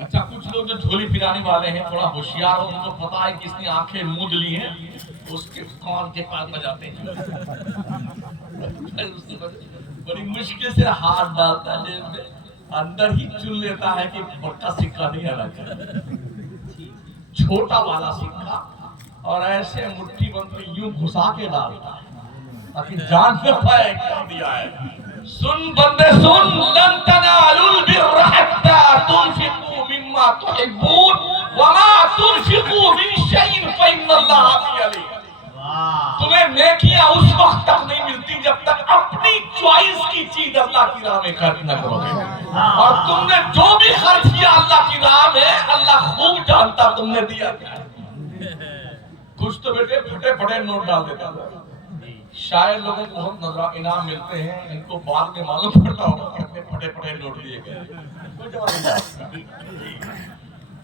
اچھا کچھ لوگ جو جھولی پھرانے والے ہیں تھوڑا ہوشیار ہو، ان کو پتا ہے کس نے آنکھیں موند لی ہیں، اس کے کان کے پاس بجاتے ہیں، بڑی مشکل سے ہاتھ ڈالتا ہے جیب میں، اندر ہی چن لیتا ہے کہ بڑا سکہ نہیں آنا چاہیے، چھوٹا والا سکہ، اور ایسے مٹھی بند میں یوں گھسا کے ڈالتا ہے تاکہ جان نہ پائے کیا دیا ہے۔ سن بندے سن، لن تنالوا البر حتى تنفقوا مما تحبون وما تنفقوا من شيء فإن الله به عليم۔ تمہیں نیکیاں اس وقت تک نہیں ملتی جب تک اپنی چوائس کی چیز اللہ کی راہ میں خرچ نہ کرو گے، اور تم نے جو بھی خرچ کیا اللہ کی راہ میں، اللہ خوب جانتا تم نے دیا کیا ہے۔ کچھ تو بیٹے پھٹے پھٹے نوٹ ڈال دیتا ہے، شاید لوگوں کو بہت نظرہ انعام ملتے ہیں، ان کو بعد میں معلوم پڑتا ہوگا کتنے پھٹے پھٹے نوٹ دیے گئے۔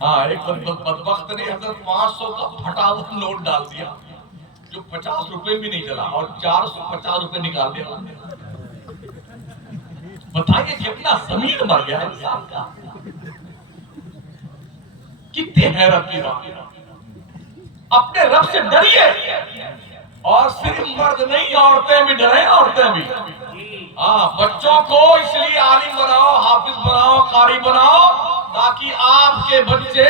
ہاں ایک بدبخت نے حضرت 500 کا پھٹا ہوا نوٹ ڈال دیا جو 50 روپے بھی نہیں چلا، اور 450 روپے نکال دیا۔ بتائیے کتنا ضمیر مر گیا انسان کا، کتنی حیرت کی بات ہے۔ اپنے رب سے ڈریے، اور صرف مرد نہیں عورتیں بھی ڈریں، عورتیں بھی۔ ہاں بچوں کو اس لیے عالم بناؤ، حافظ بناؤ، قاری بناؤ تاکہ آپ کے بچے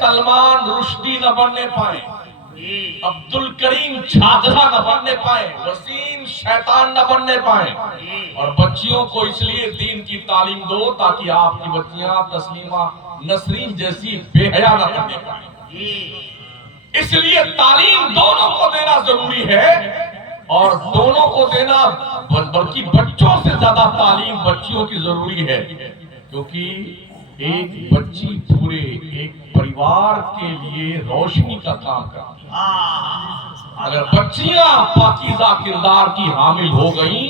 سلمان رشدی نہ بننے پائیں، عبد الکریم چھاگرا نہ بننے پائیں، وسیم شیطان نہ بننے پائیں۔ اور بچیوں کو اس لیے دین کی تعلیم دو تاکہ آپ کی بچیاں تسلیمہ نسرین جیسی بے حیا نہ بننے پائیں۔ اس لیے تعلیم دونوں کو دینا ضروری ہے، اور دونوں کو دینا بلکہ بچوں سے زیادہ تعلیم بچیوں کی ضروری ہے، کیونکہ ایک بچی پورے ایک پریوار کے لیے روشنی کا کام کرتی ہے۔ اگر بچیاں پاکیزہ کردار کی حامل ہو گئیں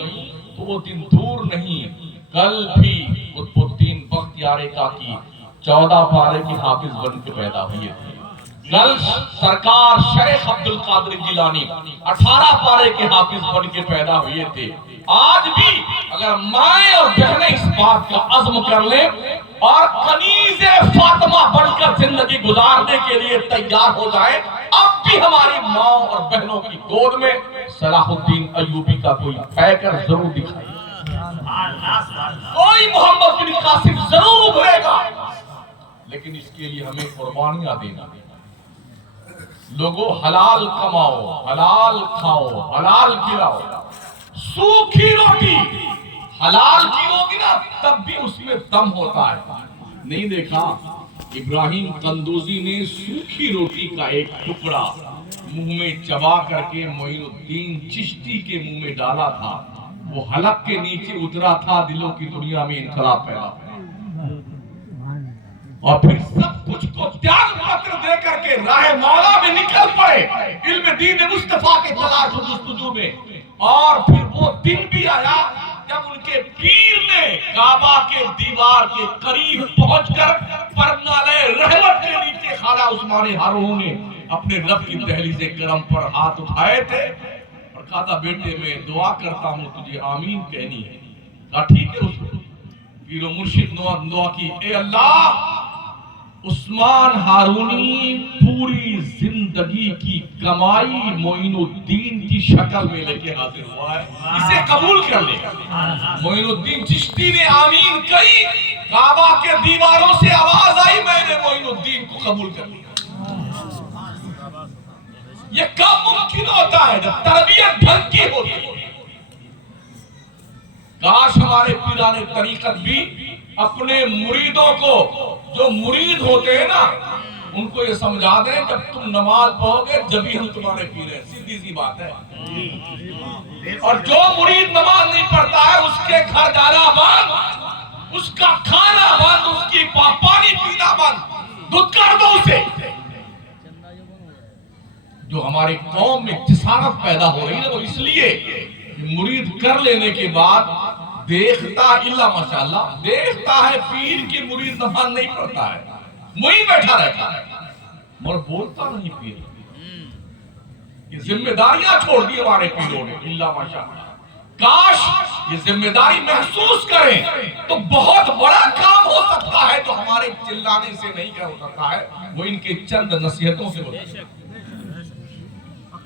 تو وہ دن دور نہیں، کل بھی قطب الدین بختیار کاکی 14 پارے کے حافظ بن کے پیدا ہوئے تھے، کل سرکار شیخ عبد القادر جیلانی 18 پارے کے حافظ بن کے پیدا ہوئے تھے۔ آج بھی اگر مائیں اور بہنیں اس بات کا عزم کر لیں اور کنیز فاطمہ بن کر زندگی گزارنے کے لیے تیار ہو جائیں، اب بھی ہماری ماں اور بہنوں کی گود میں صلاح الدین ایوبی کا کوئی پیکر ضرور دکھائے، کوئی محمد بن قاسم ضرور ابھرے گا، لیکن اس کے لیے ہمیں قربانیاں دینا۔ لوگوں حلال کماؤ، حلال کھاؤ، حلال کھلاؤ، سوکھی روٹی حلال کی ہوگی نا تب بھی اس میں دم ہوتا ہے۔ نہیں دیکھا ابراہیم قندوزی نے سوکھی روٹی کا ایک ٹکڑا منہ میں چبا کر کے معین الدین چشتی کے منہ میں ڈالا تھا، وہ حلق کے نیچے اترا تھا، دلوں کی دنیا میں انقلاب پیدا ہوا، اور پھر سب کچھ کو تیاگ پتر دے کر کے راہ مولا میں نکل پڑے علم دین مصطفیٰ کے تلاش و جستجو میں۔ اور پھر وہ دن بھی آیا جب ان کے پیر نے کعبہ کے دیوار کے قریب پہنچ کر پرنالے رحمت کے نیچے خواجہ عثمان ہارون نے اپنے رب کی دہلیز کرم پر ہاتھ اٹھائے تھے اور کہا تھا بیٹے میں دعا کرتا ہوں تجھے آمین کہنی ہے۔ کہا ٹھیک ہے، اس کو پیر و مرشد دعا کی، اے اللہ عثمان ہارونی پوری زندگی کی کمائی معین الدین کی شکل میں لے کے حاضر ہوا ہے، اسے قبول کر لے۔ معین الدین چشتی نے آمین کہی، کعبہ کے دیواروں سے آواز آئی، میں نے معین الدین کو قبول کر لیا۔ یہ کب ممکن ہوتا ہے جب تربیت ڈھنگ کی ہوتی۔ کاش ہمارے پیران طریقت بھی اپنے مریدوں کو، جو مرید ہوتے ہیں نا ان کو یہ سمجھا دیں جب تم نماز پڑھو گے جبھی ہم تمہارے پیر ہیں، سیدھی سی بات ہے۔ اور جو مرید نماز نہیں پڑھتا ہے اس کے گھر جانا بند، اس کا کھانا بند، اس کی پانی پینا بند، دودھ کر دو اسے۔ جو ہماری قوم میں جسارت پیدا ہو رہی ہے وہ اس لیے کہ مرید کر لینے کے بعد دیکھتا اللہ ماشاءاللہ دیکھتا ہے پیر کی مرید نماز نہیں پڑھتا ہے، وہیں بیٹھا رہتا ہے مگر بولتا نہیں پیر۔ یہ ذمہ داریاں چھوڑ دی ہمارے پیروں نے اللہ ماشاءاللہ۔ کاش یہ ذمہ داری محسوس کریں تو بہت بڑا کام ہو سکتا ہے جو ہمارے چلانے سے نہیں ہو سکتا ہے، وہ ان کے چند نصیحتوں سے ہوتا ہے۔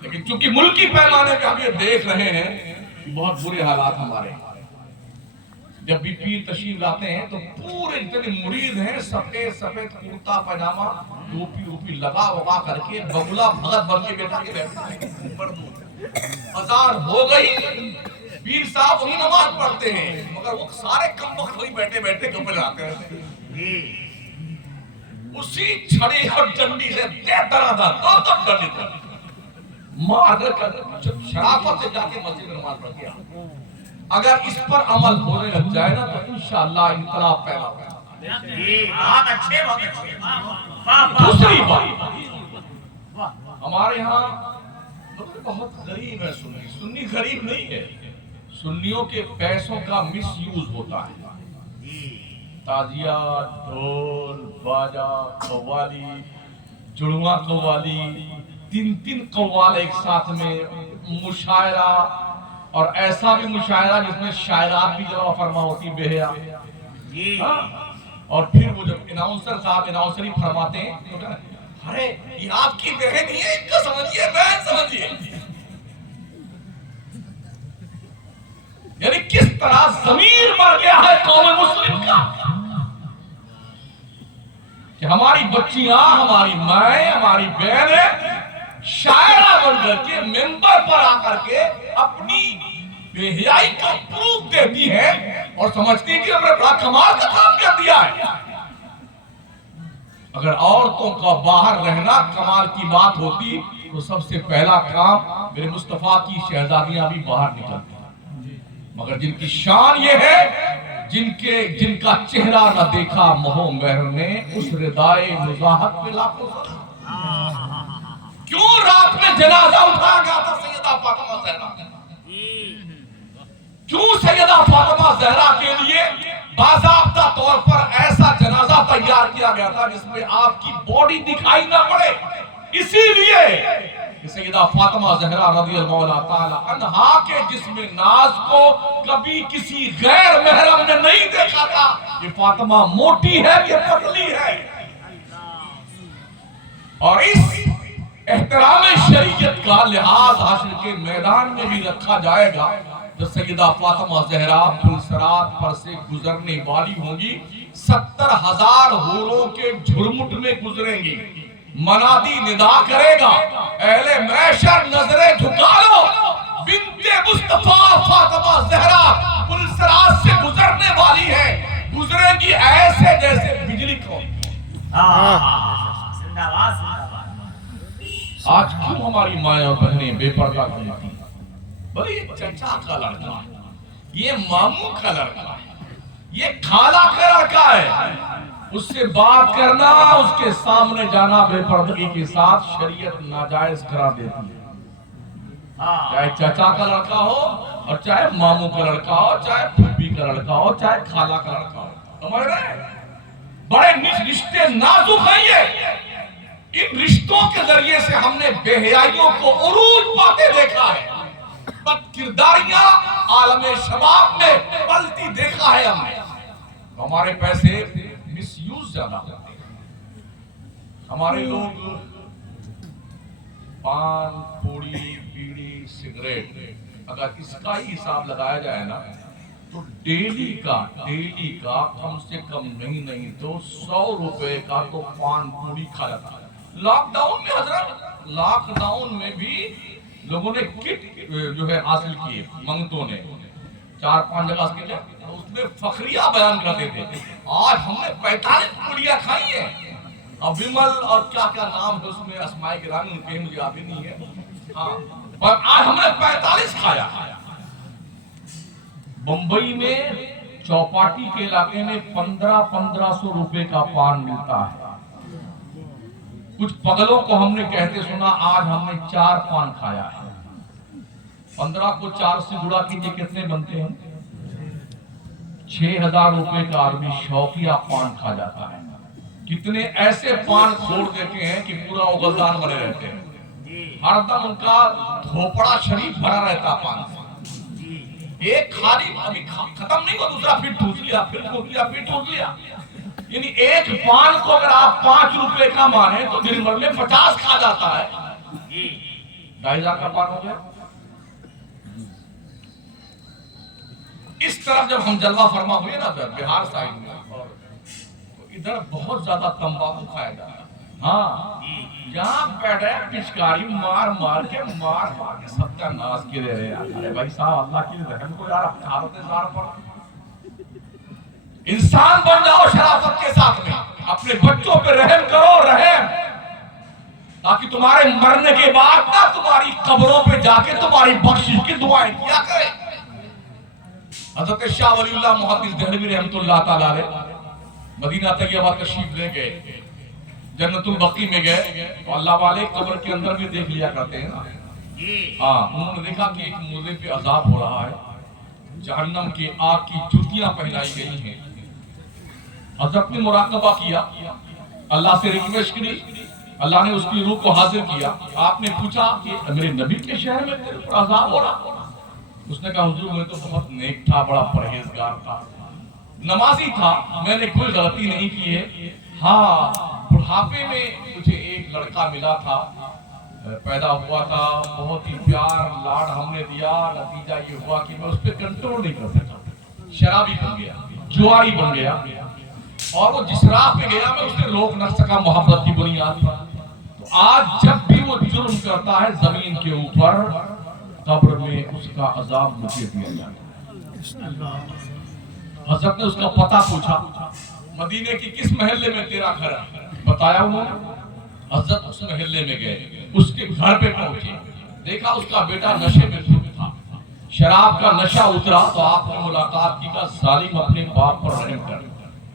لیکن چونکہ ملکی پیمانے پہ ہم یہ دیکھ رہے ہیں بہت برے حالات ہمارے، جب بھی پیر تشریف لاتے ہیں تو پورے اتنے مرید ہیں، سفید سفید کرتا پاجامہ ٹوپی لگا وگا کر کے بگلا بھگت بن کے بیٹھا کے بیٹھتے ہیں۔ اذان ہو گئی، پیر صاحب وہی نماز پڑھتے ہیں، مگر وہ سارے کم وقت وہی بیٹھے بیٹھے گپے لگاتے ہیں، اسی چھڑی اور ڈنڈی سے دے طرح دو ڈنڈی تک مار کر شرافت سے جا کے مسجد میں نماز پڑھ گیا۔ اگر اس پر عمل ہونے لگ جائے نا تو انشاءاللہ انقلاب پیدا ہوگا۔ بہت اچھے دوسری بات، ہمارے ہاں بہت غریب ہے سنی غریب نہیں ہے، سنیوں کے پیسوں کا مس یوز ہوتا ہے۔ تازیہ، ڈھول، باجا، قوالی، جڑواں قوالی، تین قوال ایک ساتھ میں، مشاعرہ، اور ایسا بھی مشاعرہ جس میں شاعرات بھی جمع فرما ہوتی بے حیا، اور پھر وہ جب اناؤنسر صاحب اناؤنسری فرماتے ہیں تو کہتے ہیں ارے یہ آپ کی بہن ہی ہے، ان کو سمجھیے، بہن سمجھیے۔ یعنی کس طرح ضمیر مر گیا ہے قوم مسلم کا کہ ہماری بچیاں، ہماری مائیں، ہماری بہنیں شاعرہ بن کر کے ممبر پر آ کر کے اپنی بے حیائی کا پروف دیتی ہیں اور سمجھتی ہیں کہ ہم نے بڑا کمال کا کام کر دیا ہے۔ اگر عورتوں کا باہر رہنا کمال کی بات ہوتی تو سب سے پہلا کام میرے مصطفیٰ کی شہزادیاں بھی باہر نکلتی، مگر جن کی شان یہ ہے جن کا چہرہ نہ دیکھا مہو مہر نے، اس ردائے مزاحت پہ لاکھوں سر۔ کیوں رات میں جنازہ اٹھایا گیا تھا سیدہ فاطمہ زہرا؟ کیوں سیدہ فاطمہ زہرا کے لیے باضابطہ طور پر ایسا جنازہ تیار کیا گیا تھا جس میں آپ کی باڈی دکھائی نہ پڑے؟ اسی لیے کہ سیدہ فاطمہ زہرا رضی اللہ تعالی عنہا کے جسم ناز کو کبھی کسی غیر محرم نے نہیں دیکھا تھا کہ فاطمہ موٹی ہے کہ پتلی ہے۔ اور اس احترام شریعت کا لحاظ حشر کے میدان میں بھی رکھا جائے گا۔ جب سیدہ فاطمہ زہرا پلسرات پر سے گزرنے والی ہوں گی، 70,000 حوروں کے جھرمٹ میں گزریں گی، منادی ندا کرے گا اہل محشر نظریں جھکا لو، بنت مصطفیٰ فاطمہ زہرا پلسرات سے گزرنے والی ہے، گزرے گی ایسے جیسے بجلی کو۔ آج کیوں ہماری مائیں اور بہنیں بے پردہ کرتی؟ بھلے یہ چچا کا لڑکا ہے، یہ ماموں کا لڑکا ہے، یہ خالہ کا لڑکا ہے، اس سے بات کرنا، اس کے سامنے جانا بے پردگی کے ساتھ شریعت ناجائز کرا دیتی ہے۔ چاہے چچا کا لڑکا ہو اور چاہے ماموں کا لڑکا ہو، چاہے پھوپھی کا لڑکا ہو، چاہے خالہ کا لڑکا ہو، سمجھ رہے ہیں؟ بڑے رشتے نازک ہیں یہ۔ ان رشتوں کے ذریعے سے ہم نے بے حیائیوں کو عروج پاتے دیکھا ہے، بد کرداریاں عالم شباب میں پلتی دیکھا ہے ہم نے۔ ہمارے پیسے مس یوز زیادہ ہوتے ہیں۔ ہمارے لوگ پان، پوڑی، بیڑی، سگریٹ، اگر اس کا ہی حساب لگایا جائے نا تو ڈیلی کا کم سے کم نہیں تو 100 روپے کا تو پان پوڑی کھا جاتا ہے۔ لاک ڈاؤن میں حضرت، لاک ڈاؤن میں بھی لوگوں نے کٹ جو ہے حاصل کیے، منگتوں نے 4-5 جگہ کے لئے، اس میں فخریہ بیان کرتے تھے آج ہم نے 45 پوڑیاں کھائی ہیں۔ اب ومل اور کیا نام ہے اس میں، اسماء گرامی ان کے مجھے یاد ہی نہیں ہے، ہاں، پر آج ہم نے 45 کھایا۔ بمبئی میں چوپاٹی کے علاقے میں 1500 روپے کا پان ملتا ہے۔ کچھ پگلوں کو ہم نے کہتے سنا آج ہم نے 4 پان کھایا ہے۔ 15 کو 4 سے گڑا کیجئے کتنے بنتے ہیں؟ 6000 روپے کا آدمی شوقیہ پان کھا جاتا ہے۔ کتنے ایسے پان کھوڑ دیتے ہیں کہ پورا اگلدان بنے رہتے ہیں، ہر دم ان کا دھوپڑا شریف بھرا رہتا پان سے۔ ایک خالی ابھی ختم نہیں ہوا دوسرا پھر ٹھوس لیا پھر ٹھوس لیا پھر ٹھوس لیا. یعنی ایک پان کو اگر آپ 5 روپے کا مانیں تو دن بھر میں 50 کھا جاتا ہے. 2,500 کا پان ہو گیا. اس طرف جب ہم جلوہ فرما ہوئے نا بہار سائڈ میں اور ادھر بہت زیادہ تمباکو کھایا جاتا ہے. ہاں یہاں بیٹھے پچکاری مار مار کے سب کا ناس کے دے رہے ہیں. ارے بھائی صاحب اللہ کی رحم کو یار حالت زار پر انسان بن جاؤ شرافت کے ساتھ میں. اپنے بچوں پہ رحم کرو رحم, تاکہ تمہارے مرنے کے بعد نہ تمہاری قبروں پہ جا کے تمہاری بخشش کی دعائیں کیا کرے. حضرت شاہ ولی اللہ محدث دہلوی رحمۃ اللہ تعالی علیہ مدینہ طیبہ تشریف لے گئے, جنت البقیع میں گئے تو اللہ والے قبر کے اندر بھی دیکھ لیا کرتے ہیں نا. ہاں انہوں نے دیکھا کہ ایک مردے پہ عذاب ہو رہا ہے, جہنم کی آگ کی جوتیاں پہنائی گئی ہیں. حضرت نے مراقبہ کیا, اللہ سے ریکویسٹ کی, اللہ نے اس کی روح کو حاضر کیا. آپ نے پوچھا کہ میرے نبی کے شہر میں تیرے پر عذاب ہو رہا. اس نے کہا حضور میں تو بہت نیک تھا, بڑا پرہیزگار تھا, نمازی تھا, میں نے کوئی غلطی نہیں کی ہے. ہاں بڑھاپے میں مجھے ایک لڑکا ملا تھا, پیدا ہوا تھا, بہت ہی پیار لاڈ ہم نے دیا, نتیجہ یہ ہوا کہ میں اس پہ کنٹرول نہیں کر سکا, شرابی بن گیا, جواری بن گیا, اور وہ جس راہ پہ گیا میں اسے روک نہ سکا محبت کی بنیاد پر. تو آج جب بھی وہ جرم کرتا ہے زمین کے اوپر, قبر میں اس کا عذاب مجھے دیا جاتا ہے. حضرت نے اس کا پتہ پوچھا, مدینے کی کس محلے میں تیرا گھر ہے, بتایا انہوں نے. حضرت اس محلے میں گئے, اس کے گھر پہ پہنچے, دیکھا اس کا بیٹا نشے میں ڈوبا تھا, شراب کا نشہ اترا تو آپ نے ملاقات کی, کا ظالم اپنے باپ پر رحم کر,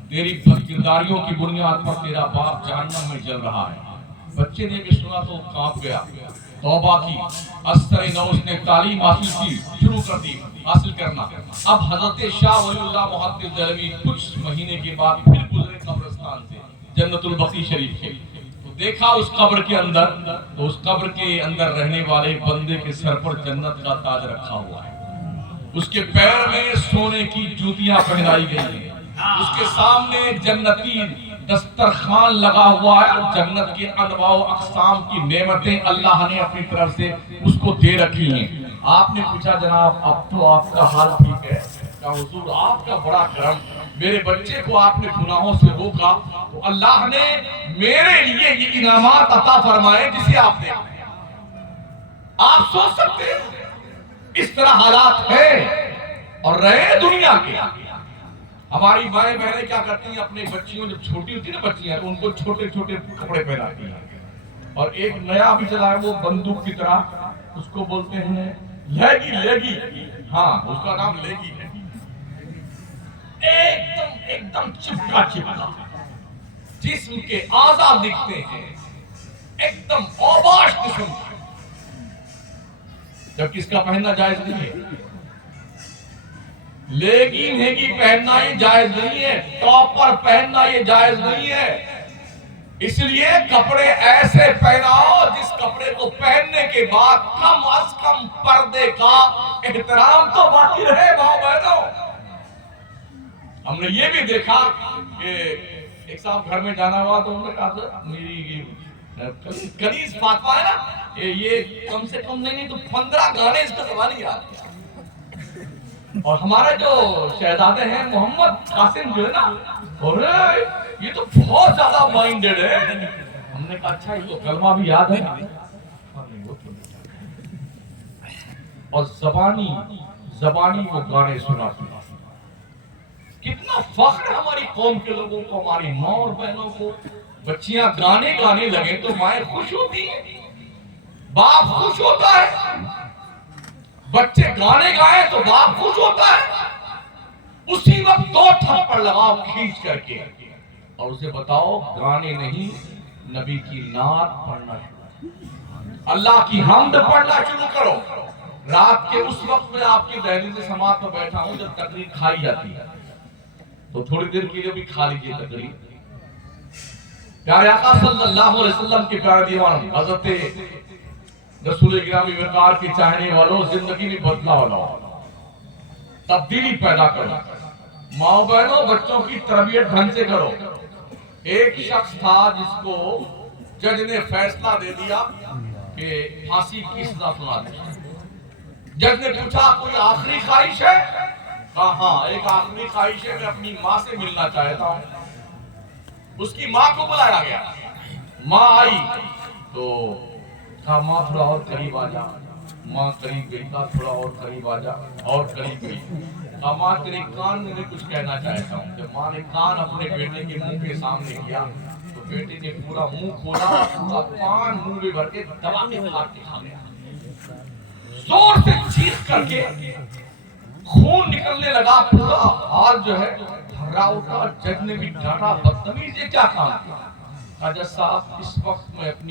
تیری بدکرداریوں کی بنیاد پر تیرا باپ جہنم میں جل رہا ہے. بچے نے بھی سنا تو کانپ گیا, توبہ کی, اثر نو اس نے تعلیم حاصل کی, شروع کر دی حاصل کرنا. اب حضرت شاہ ولی اللہ محدث دہلوی کچھ مہینے کے بعد پھر گزرے قبرستان سے جنت البقیع شریف کے, تو دیکھا اس قبر کے اندر, تو اس قبر کے اندر رہنے والے بندے کے سر پر جنت کا تاج رکھا ہوا ہے, اس کے پیر میں سونے کی جوتیاں پہنائی گئی ہیں, اس کے سامنے جنتی دسترخوان لگا ہوا ہے, جنت کے انواع و اقسام کی نعمتیں اللہ نے اپنی طرف سے اس کو دے رکھی ہیں. آپ نے پوچھا جناب اب تو آپ کا حال ٹھیک ہے؟ کہا حضور آپ کا بڑا کرم, میرے بچے کو آپ نے گناہوں سے روکا تو اللہ نے میرے لیے یہ انعامات عطا فرمائے جسے آپ نے. آپ سوچ سکتے ہیں اس طرح حالات ہیں اور رہے دنیا کے. ہماری مائیں بہنیں کیا کرتی ہیں, اپنے بچیوں جب چھوٹی ہوتی ہیں نا بچیاں, تو ان کو چھوٹے چھوٹے کپڑے پہناتی ہیں, اور ایک نیا بھی چلا ہے وہ بندوق کی طرح, اس کو بولتے ہیں لیگی. ہاں اس کا نام لیگی ہے. ایک دم چپکا جسم کے اعضاء دکھتے ہیں, ایک دم اوباش قسم کا, جب کس کا پہننا جائز نہیں ہے. لیگی پہننا یہ جائز نہیں ہے, ٹاپر پہننا یہ جائز نہیں ہے. اس لیے کپڑے ایسے پہناؤ جس کپڑے کو پہننے کے بعد کم از کم پردے کا احترام تو باقی رہے. بھاؤ بہنوں, ہم نے یہ بھی دیکھا کہ ایک صاحب گھر میں جانا ہوا تو انہوں نے کہا میری کنیز فاطمہ ہے نا, یہ کم سے کم نہیں تو 15 گانے اس کا سوال ہی آتے ہیں, اور ہمارے جو شہزادے ہیں محمد قاسم جو ہے نا, یہ تو بہت زیادہ مائنڈڈ ہے. ہم نے کہا اچھا یہ تو کلمہ بھی یاد ہے, اور زبانی کو گانے سناتے. کتنا فخر ہے ہماری قوم کے لوگوں کو, ہماری ماں اور بہنوں کو. بچیاں گانے گانے لگے تو مائیں خوش ہوتی ہیں, باپ خوش ہوتا ہے. بچے گانے گائیں تو باپ خوش ہوتا ہے. اسی وقت 2 تھپڑ لگاؤ کھینچ کر کے, اور اسے بتاؤ گانے نہیں, نبی کی نعت پڑھنا شروع, اللہ کی حمد پڑھنا شروع کرو. رات کے اس وقت میں آپ کی دہلیز سماعت میں بیٹھا ہوں جب تقریر کھائی جاتی ہے, تو تھوڑی دیر کے لیے بھی کھا لیجیے تقریر. پیارے آقا صلی اللہ علیہ وسلم کے پیارے دیوان حضرت رسول گرامی وقار کے چاہنے والوں, زندگی میں بدلا والا, تبدیلی پیدا کرو، ماں بہنوں بچوں کی تربیت ڈھنگ سے کرو۔ ایک شخص تھا جس کو جج نے فیصلہ دے دیا کہ پھانسی کی سزا سنا دے۔ جج نے پوچھا کوئی آخری خواہش ہے؟ کہا ہاں ایک آخری خواہش ہے، میں اپنی ماں سے ملنا چاہتا ہوں۔ اس کی ماں کو بلایا گیا، ماں آئی تو کہا ماں تھوڑا اور قریب آ جا۔ ماں قریب گئی، کہا تھوڑا اور قریب آ جا، اور قریب گئی، کہا ماں تیرے کان میں کچھ کہنا چاہتا ہوں۔ جب ماں نے کان اپنے بیٹے کے منہ کے سامنے کیا تو بیٹے نے پورا منہ کھولا، پورا پان منہ میں بھر کے دبا کے کھا گیا، زور سے چیخ کر کے خون نکلنے لگا، پورا ہاتھ جو ہے بھرا اٹھا۔ جج نے بھی ڈانٹا بدتمیز یہ کیا کام کیا؟ کہا جج صاحب اس وقت میں اپنی